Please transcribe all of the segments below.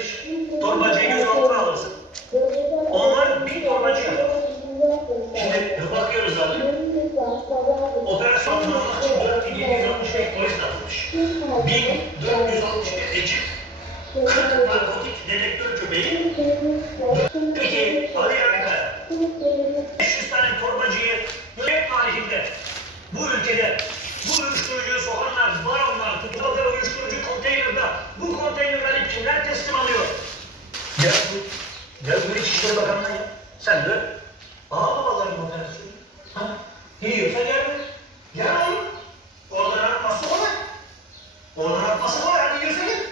verilmiş. Torbacıya 106 alırsın. Onlar bir torbacı. Şimdi bakıyoruz abi. Operasyonu almak için 4765 polis atılmış. 1461 ekip. 40 narkotik dedektör köpeği. Peki Yarınkaya. 500 tane torbacıyı yönet halinde bu ülkede bu uyuşturucuyu sokanlar, baronlar, Ya bu, ya bu İçişleri Bakanlığı ya. Sen de Aa babaların operasyonu. Ha? Yiyorsa gel. Gel oğlum. Oradan atması kolay. Oradan atması kolay. Hadi yiyorsa gel.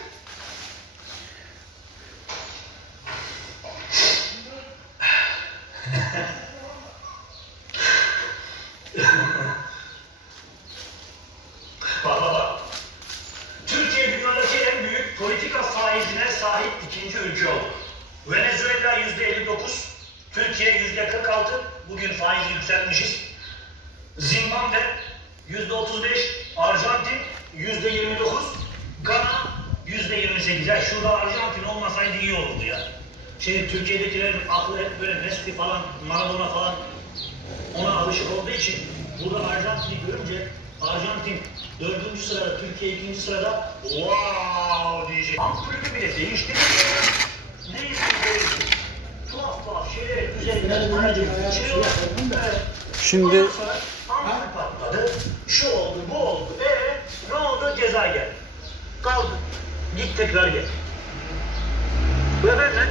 Bak bak bak. Türkiye dünyadaki en büyük politika faizine sahip ikinci ülke oldu. Venezuela yüzde 59, Türkiye yüzde 46, bugün faizi yükseltmişiz. Zimbabwe yüzde 35, Arjantin yüzde 29, Gana yüzde 28. Ya şurada Arjantin olmasaydı iyi olurdu ya. Şimdi Türkiye'dekilerin aklı hep böyle Messi falan, Maradona falan ona alışık olduğu için burada Arjantin'i görünce Arjantin dördüncü sırada, Türkiye ikinci sırada wow diyecek. Ampulünü bile değiştirdi. Ne değiştirdi? Tuhaf tuhaf şeyleri üzerinden aracı geçiriyorlar. Evet. Şimdi- ampul patladı. Şu oldu, bu oldu. Ee, ne oldu? Ceza geldi. Kaldı. Git tekrar gel. Bu efendim